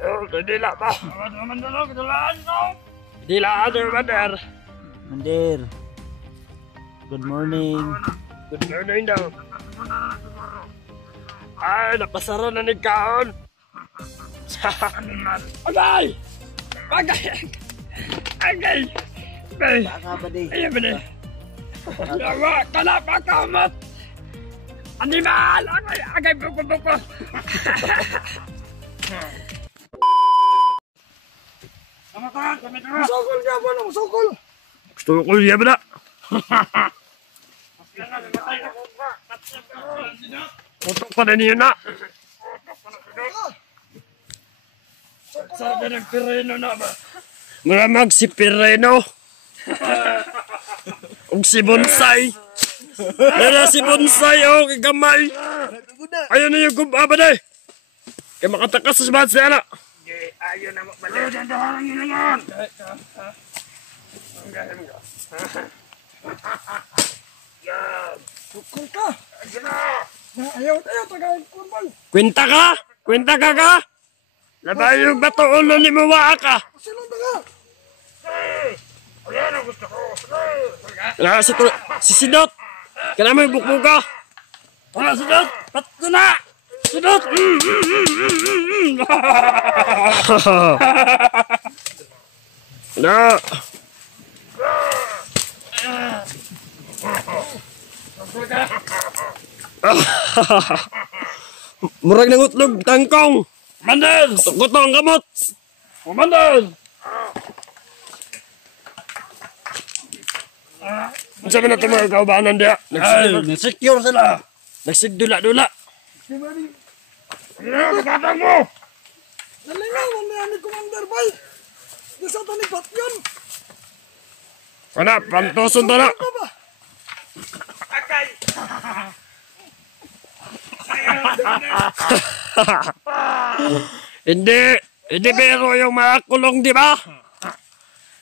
Dila pa. Dila ato, Mander. Mandir. Good morning. Good morning daw. Ay, napasara na ni Kaon. Agay! Agay! Agay! Baka ba di? Ayan ba di? Kalapa ka, mat! Animal! Agay, buko-buko! Musokol ka ba na musokol? Gusto ko kuya ba na? Utok pa na niyo na. Sabi ng Pireno na ba? Maramag si Pireno. Ug si Bonsai. Nara si Bonsai o kay gamay. Ayaw na yung gumaba na eh. Kaya makatakas sa bads na. Ayaw na makbalik. Dandahan nyo na yan. Yan. Sukol ka. Ayaw tagayin kurban. Kwenta ka? Kwenta ka ka? Labay yung bato ulo ni Mawa ka. Sino ba nga? Ayan ang gusto ko. Si Sidot. Kaya mo yung bukbuk ka. Wala Sidot. Pato na. Sidot. Na. Murag ng utlog, tangkong. Mandel! Tukot ang kamot. Mandel! Sabi na ito mga kaubanan dia. Nagsecure sila. Nagsigdula-dula. Ano katang mo? Nalingawan na yan ni Commander Bay. Nasa ito ni Patyon. Ano, pantoson to na. Ano ba? Hindi pero yung mga kulong, di ba?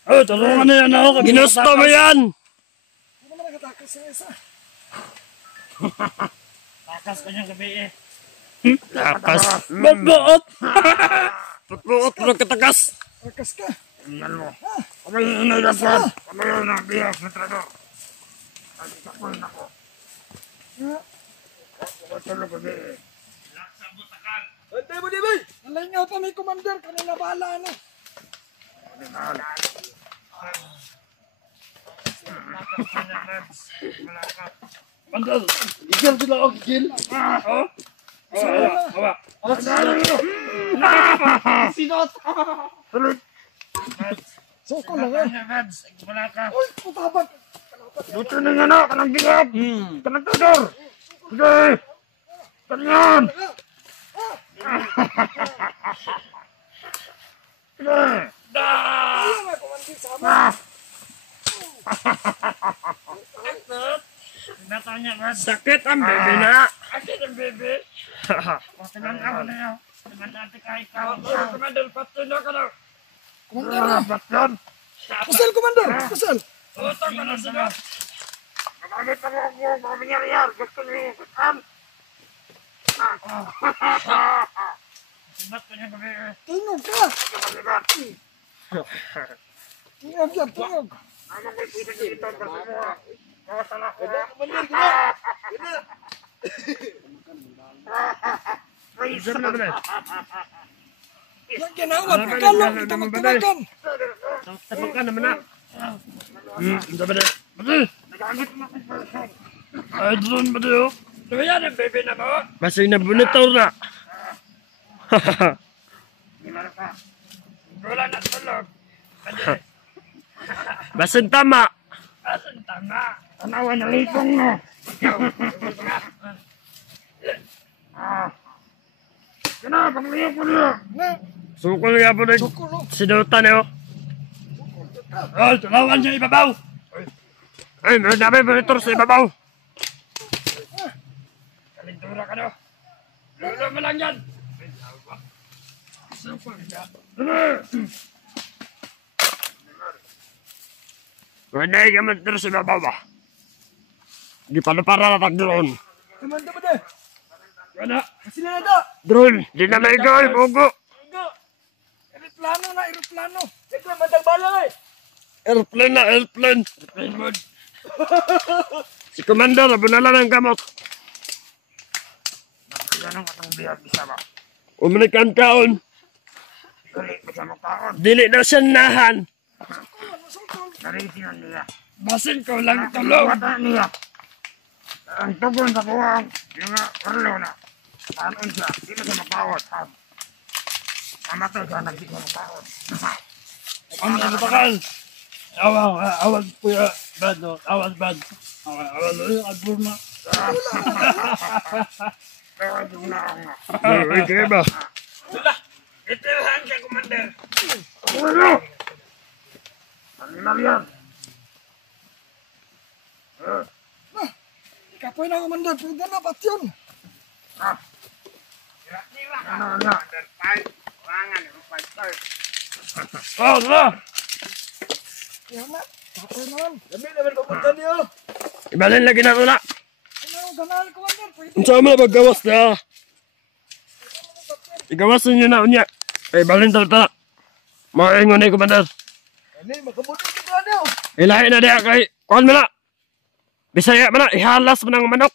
Oh, tulungan na yan ako. Ginusto mo yan. Ano naman nagatakas sa isa? Takas ko niyang gabi eh. Takas. Magbuot! Pagbuot mo katakas. Takas ka. Tingnan mo. Kami yung inaylasan. Kami yung nabiyas na trado. Ay, takol na ko. Matulog gabi eh. Antay mo di bay. Nalingaw pa may Commander. Kanina bahala na. Mandal, igil sila ako, igil. Awa. Sinot! Sukol lang eh. Uy, putabag. Luto na nga na. Kanang bigat. Kanang tudor. Sige. Kanyan. Sige. Ayaw nga Commander sama. Sakit ang bebe na. Sakit ang bebe. Matagal ako na yun. Naman natin kahit ikaw. Commander, patuloy ka na. Commander. Ba't yan? Kusel Commander. Kusel. Utang ka na sila. Magamit ako ako. Maminyariyan. Gusto niyo ikutan. Sibat ko niya gabi eh. Tingog ka. Tingog yan. Tingog. Ano ko ipisa dito kasi mo. Kawasan ako. Commander. Gina. Isa na ba? Yan ginawan. Pagkalong. Kita magtumagan. Tapos ka naman na. Isa ba na? Bati! Nagamit mo akong person. Ay, drone ba tayo? Diba yan ang bebe na ba? Basta yung nabunitaw na. Gimana ka? Wala na tulog. Basta tama. Basta tama. Tanawa na litong no. Kena, pangliyok mo niyo. Sukol nga po na sinutan niyo. Oh, tulawan niya ibabaw. Ay, meron namin monitor sa ibabaw. Kalintura ka no. Lulo mo lang yan. Sukol nga. Wala ka monitor sa ibabaw ba? Di pa na para natag-drone. Commander ba de? Wala. Sila na da. Drone, di na may gawin, bugo. Aeroplano na, aeroplano. Ikaw matang bala eh. Airplane na, airplane. Si Commander, abunala ng gamot. Yan ang atong biyag isa ba? Umanikan kaon. Dali, bisa mo kaon. Dili daw siya nahan. Narisinan niya. Basin ko lang tulog. Wata niya. Ang tugon sa buwang. Yung nga, warlo na. Kanon siya. Di na siya makawat. Amatay siya, nagdi siya makawat. Ang natakal. Awag po ya bad no. Awag bad. Awag uy adburma. Kaya yung na ako nga. Uy, kaya ba? Itilahan siya, Commander. Ano? Animal yan. Kapoy na, Commander. Pwede na, patyon. Ano? Wangan, fight. Oh, no. Yan na. Kapoy na yan. Dami naman papunta niyo. Ibalin lagi na una. Ano yung ganal, Commander? Pwede. Unsa mo paggawas na? Igawasan niyo na unya. Ibalin ta. Maayong ni Commander. Ano, makabuti ka ba niyo? Ilahi na diya kay kuan mo na. Bisaya man na, ihalas mo ng manok.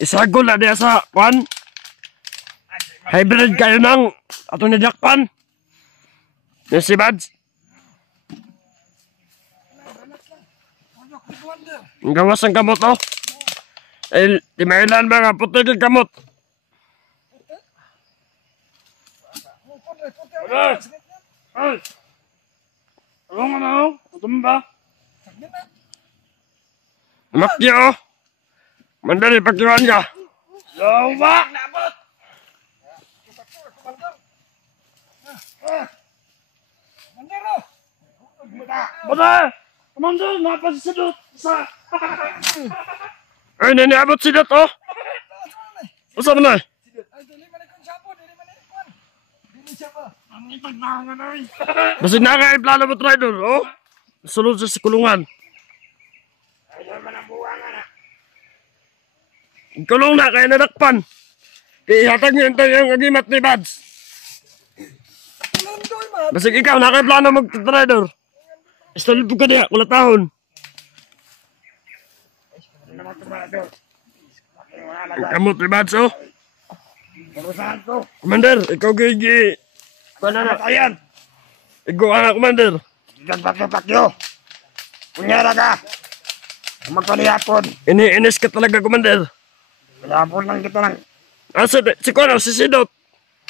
Isagol na diya sa kuan. Hybrid kayo ng atong najakpan. Yung si Bads. Ang gawas ang kamot oh. Eh, di mailan ba nga puti kang kamot. Ay. Ano nga na? Tumba. Makya oh. Mandali pagkiwan ka. Lawa. Commander, oh. Bada. Commander, napasidot sa. Ay, naniabot si Dat oh. Usa mo na. Ay, dili man ikon sapo, dili man ikon. Dili siya ba? Ang itag na nga na rin. Basta na kay plano mo rider oh. Sulod sa kulungan. Ayaw man ang buwangan na. Kulong na kaya nadakpan. Kaya ihatag niyo yung agimat ni Bads. Landoy, man. Basta ikaw na kay plano mag-rider. Istalid ka diya, kulatahon. Ano naman tumado? Ang kamot ni Bads oh. Karusahan ko. Commander, ikaw gigi. Ano na kayan? Ikaw anak Commander. Pakyo. Kunyara ka. Magpanihapon. Iniinis ka talaga Commander. Panihapon lang kita lang. Asa si Kono, si Sidot.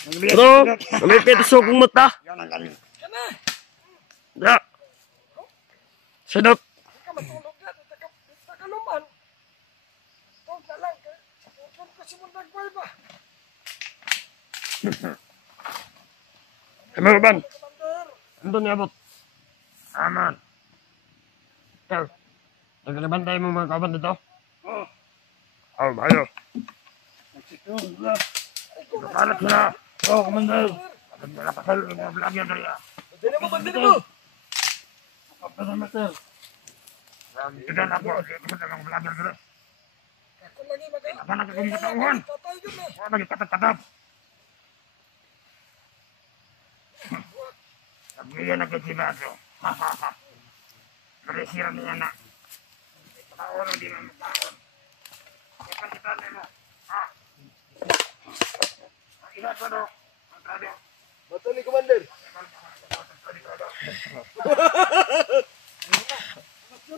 Pero, namipit sa kong mata. Yan ang galing. Ya. Sidot. Ikaw matulog na, takaluman. Tawag na lang, kung kasi mo nagboy ba? Kami ba? Commander, Andun niya abot. Aman. Ikaw. Nagalabantay mo mga kaban dito. Oh, bayo. Kapalat sila. Oh, Commander. Kapag nakapasal yung mga vlog yan kaya. Kapag master. Idan ako. Kapag ang vlog yan kaya. ako lagi mag- Apa na kakong katauhan? Patay yun eh. Wala lagi katat-katap. Sabihan na kasibaso. Hahaha. Marisira niya na. Pakaon hindi mo makaon. Ipasitan mo. Ha? Ang iba pa do. Ang trado. Bato ni Commander.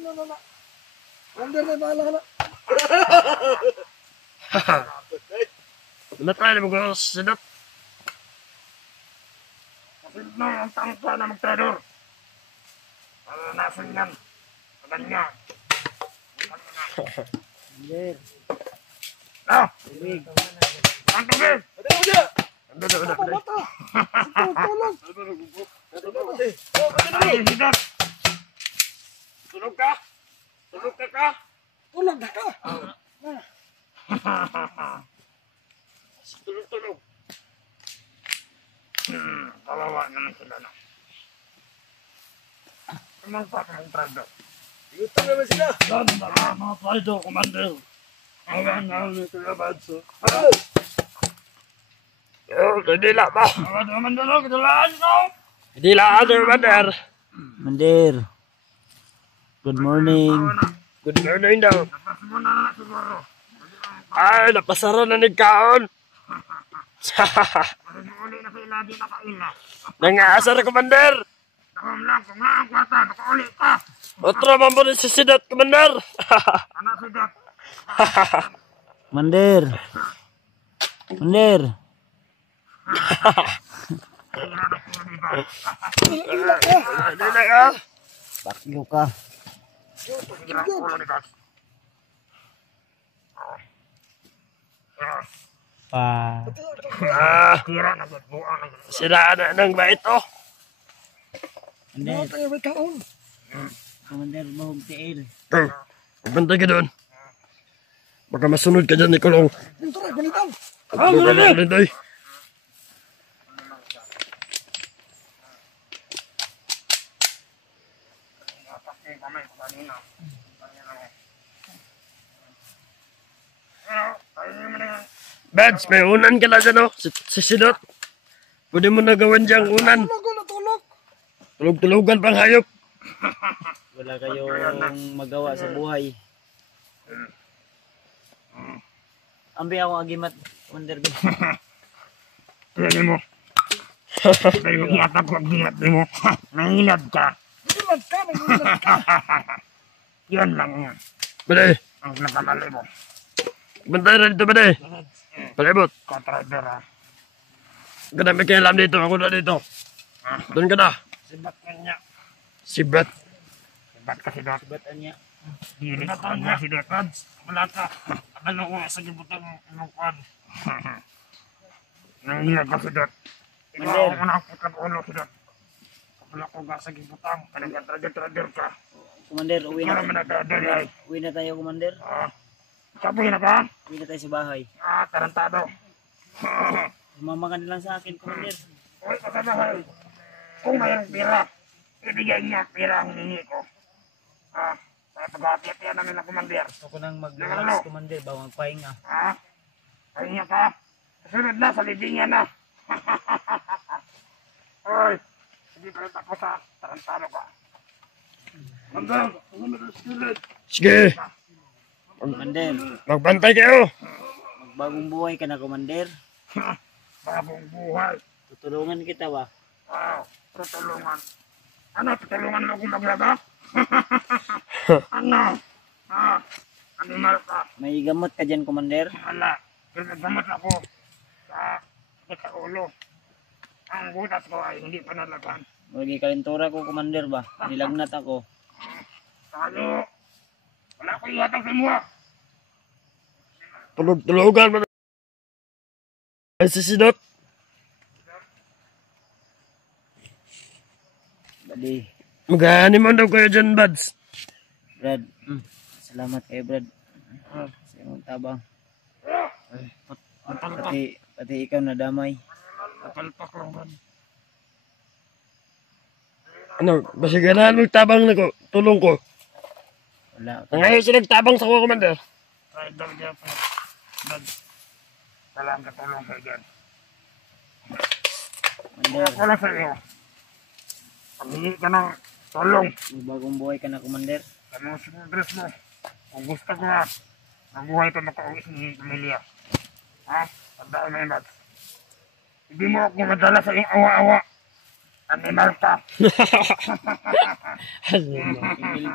No. Commander na bahala na. Namatay na mga Sidot. Kapit na ang tangka na magtrador. Nasan yan. Pagan niya. Ah! Ang tubig! Bata. Tulong. Ay, hidat! Tulog ka? Tulog ka ka? Tulog na ka. Tulog. Kawawa naman sila na. Anong pa kang trado? Gutom naman sila. Ganda ka, mga Prado, Commander. Awan na ni Kuya Bads. Oh, dila ba? Awad naman dalo, kadalaan ko. Dila ano, Commander. Commander. Good morning. Good morning daw. Tapos mo na siguro. Ay, napasara na ni Kaon. Pero uli na sa ilabi na kaila. Nangaasar, Commander. Kung lang ang kwarta, nakauli ka. Otro man po si Sidot, Commander. Ano si Dot? Commander. Commander. Dila ka. Bakyo ka. Hirap ulo ni Dot. Pa. Tira na Dot. Buang na Dot. Sira na ng bait, oh. Commander. Tayo may kaon. Commander, mahog tiil. Magbantay ka doon. Baka masunod ka dyan, Nicolong. Yung tuloy, balitan. Lugar na kalinday. Napakay kami kanina. Tayo naman na yan. Beds, may unan ka na dyan, oh. Si Sidot. Pwede mo na gawin diyang unan. Tulog, natulog. Tulog-tulogan pang hayop. Wala kayong magawa sa buhay. Ambi ako agimat, Commander. Tingnan mo. Pero yata ko ang gilat mo. Nangilad ka. Nilad ka, nilad ka. Yan lang yan. Bade, Ang nakamali mo. bantay na dito, Bade. Palibot. Kontrader ha. Ka na may kailam dito. Ako na dito. Doon ka na. Sibat ka niya. Sibat. Sibat ka si Dot. Batan niya. Dili ka niya si Dot. Wala ka. Ano ko sa gibutang ng kwan. Nangilad ka si Dot. Ikaw ang unang putlap ulo si Dot. Wala ko ka sa gibutang. Trader ka. Commander, uwi Ikaw na. naman na trader ay. Uwi na tayo, Commander. Sabi na ka? Uwi na tayo sa bahay. Tarantado. Sumama ka na lang sa akin, Commander. Uy, kasabahay. Kung mayroong pira, ibigay niya pira ang hiningi ko. Kaya pag-aapit-apian namin ng kumandir. Gusto ko nang mag-relax, Commander, bago magpahinga. Pahinga ka. Sunod na, sa libingan na. Uy, hindi pa rin tapos ha. Tarantado ka. Hanggang, Sige. Commander, Magbantay kayo. magbagong buhay ka na, Commander. bagong buhay. Tutulungan kita ba? Tutulungan. Ano, tutulungan mo kung maglaga? Ano? Animal ka. May gamot ka dyan, Commander. Wala. Pero nagdamot ako sa ulo. Ang butas ko ay hindi pa nalagan. Magiging kalintura ko, Commander ba? Nilagnat ako. Tayo. Wala ko ihatang sa mua. Tulog-tulogan mo na. Ay, si Sidot. Badi, Mag-honeymoon daw kayo dyan, Bads. Brad. Salamat kayo, Brad. Sa iyong tabang. Pati ikaw nadamay. Kapalpak lang ba? Ano, basiganahan mo tabang na ko. Tulong ko. Wala. Ngayon siya nagtabang sa ko, Commander. Kahit daw diyan po. Walang katulong kayo dyan. Commander, Wala sa iyo. Paghingi ka ng tulong. may bagong buhay ka na, Commander. Ano ang dress mo? Kung gusto ko ha, mabuhay pa makauwi sa iyong pamilya. Tandaan mo yun, Bats. Hindi mo ako madala sa iyong awa-awa. Animal ka.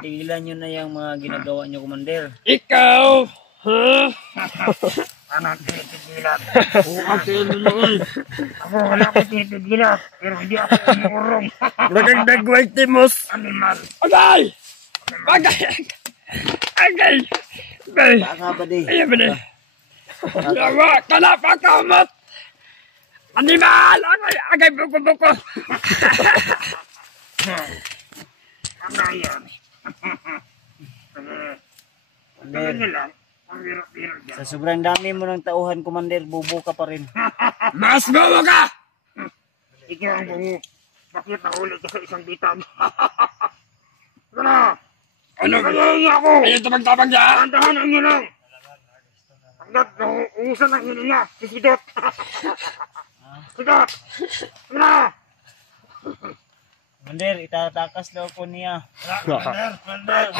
Tigilan nyo na yung mga ginagawa nyo, Commander. Ikaw! Ha? Ano ang tinitigilan? Ang tinulungan. Ako wala ko tinitigilan. Pero hindi ako umurong. Nagagdagwag timos. Animal. Agay! Agay! Agay! Agay! Baka ba di? Ayan ba na? Yawa! Kalapa kamot! Animal! Agay! Agay! Buko-buko! Ano yan? Ano lang? Ang hirap-hirap dyan. Sa sobrang dami mo ng tauhan, Commander, bubo ka pa rin. Mas bobo ka! Ikaw ang bungo. Bakit nahuli ka sa isang bitag? Ano? Ano? Kaya ako! Ayun tabang-tabang dyan! Tandahan ang hilang! Hanggat nauusan ang hininga, sisidot! Sige! Na! Commander, itatakas daw po niya. Commander.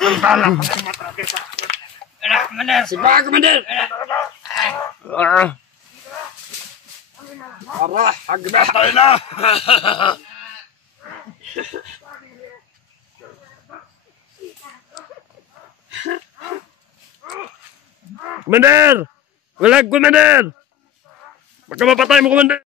Ay, balang ka sa mata kita. Commander. Sipa, Commander! Ara, agba tayo na! Commander! Walag, Commander! Baka mapatay mo, Commander!